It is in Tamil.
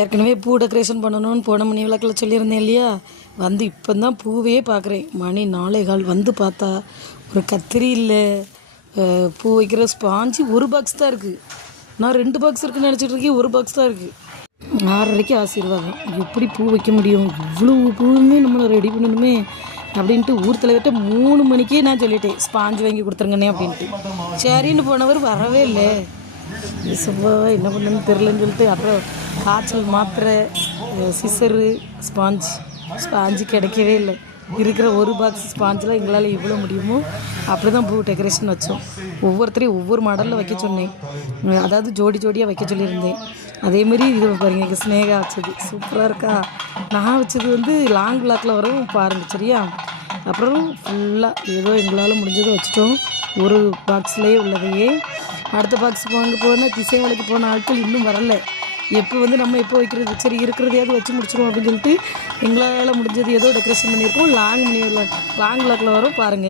ஏற்கனவே பூ டெக்கரேஷன் பண்ணணும்னு போன மணி விளக்கில் சொல்லியிருந்தேன் இல்லையா, வந்து இப்போ தான் பூவே பார்க்குறேன். மணி 4:15 வந்து பார்த்தா ஒரு கத்திரி இல்லை, பூ வைக்கிற ஸ்பாஞ்சு ஒரு பாக்ஸ் தான் இருக்குது. நான் 2 பாக்ஸ் இருக்குன்னு நினச்சிட்டு இருக்கேன், ஒரு பாக்ஸ் தான் இருக்குது. 6:30க்கு ஆசீர்வாதம். எப்படி பூ வைக்க முடியும், இவ்வளோ பூவுமே நம்மளை ரெடி பண்ணணுமே அப்படின்ட்டு ஊர் தலைவர்கிட்ட 3 மணிக்கே நான் சொல்லிட்டேன், ஸ்பாஞ்சு வாங்கி கொடுத்துருங்கண்ணே அப்படின்ட்டு. சரின்னு போனவர் வரவே இல்லை. சும்மா என்ன பண்ணுன்னு தெரிலன்னு சொல்லிட்டு அப்புறம் காய்ச்சல் மாத்திரை, சிசரு, ஸ்பாஞ்சு கிடைக்கவே இல்லை. இருக்கிற ஒரு பாக்ஸ் ஸ்பாஞ்செலாம் எங்களால் எவ்வளோ முடியுமோ அப்படி தான் பூ டெக்கரேஷன் வச்சோம். ஒவ்வொருத்தரையும் ஒவ்வொரு மாடலில் வைக்க சொன்னேன், அதாவது ஜோடி ஜோடியாக வைக்க சொல்லியிருந்தேன். அதேமாரி இது பாருங்க, எங்கள் ஸ்னேகா வச்சது சூப்பராக இருக்கா. நான் வச்சது வந்து லாங் பிளாக்கில் வரவும் பாருங்கள் சரியா. அப்புறம் ஃபுல்லாக ஏதோ எங்களால் முடிஞ்சதை வச்சுட்டோம். ஒரு பாக்ஸ்லேயே உள்ளதையே அடுத்த பாக்ஸ் வாங்க போனால் திசைமலைக்கு போன ஆட்கள் இன்னும் வரலை. எப்போ வந்து நம்ம எப்போ வைக்கிறது, சரி இருக்கிறதையாவது வச்சு முடிச்சிடுவோம் அப்படின்னு சொல்லிட்டு எங்களால் முடிஞ்சது ஏதோ டெக்கரேஷன் பண்ணியிருக்கோம். லாங் பிளாக்கில் வரும் பாருங்கள்.